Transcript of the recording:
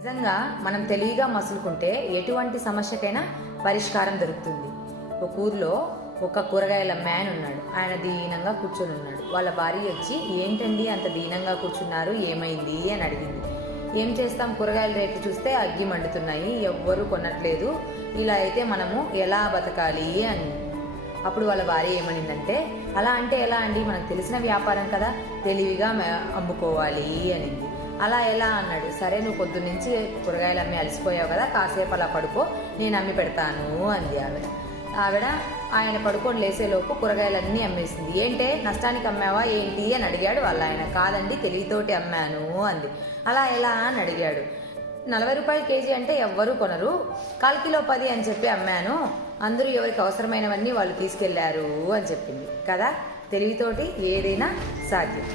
నిజంగా మనం తెలివిగా మసులుకుంటే ఎటువంటి సమస్యకైనా పరిష్కారం దొరుకుతుంది. ఒక ఊర్లో ఒక కూరగాయల మ్యాన్ ఉన్నాడు. ఆయన దీనంగా కూర్చొని ఉన్నాడు. వాళ్ళ భార్య వచ్చి, ఏంటండి అంత దీనంగా కూర్చున్నారు, ఏమైంది అని అడిగింది. ఏం చేస్తాం, కూరగాయల రేట్లు చూస్తే అగ్గి మండుతున్నాయి, ఎవ్వరూ కొనట్లేదు, ఇలా అయితే మనము ఎలా బతకాలి అని. అప్పుడు వాళ్ళ భార్య ఏమనిందంటే, అలా అంటే ఎలా అండి, మనకు తెలిసిన వ్యాపారం కదా, తెలివిగా అమ్ముకోవాలి అనింది. అలా ఎలా అన్నాడు. సరే, నువ్వు పొద్దున్నుంచి కూరగాయలు అమ్మి అలసిపోయావు కదా, కాసేపు అలా పడుకో, నేను అమ్మి పెడతాను అంది ఆవిడ. ఆయన పడుకొని లేసేలోపు కూరగాయలన్నీ అమ్మేసింది. ఏంటే, నష్టానికి అమ్మావా ఏంటి అని అడిగాడు వాళ్ళ ఆయన. కాదండి, తెలివితోటి అమ్మాను అంది. అలా ఎలా అని అడిగాడు. 40 రూపాయలు కేజీ అంటే ఎవ్వరూ కొనరు, 1/4 కిలో 10 అని చెప్పి అమ్మాను, అందరూ ఎవరికి అవసరమైనవన్నీ వాళ్ళు తీసుకెళ్లారు అని చెప్పింది కదా. తెలివితోటి ఏదైనా సాధ్యం.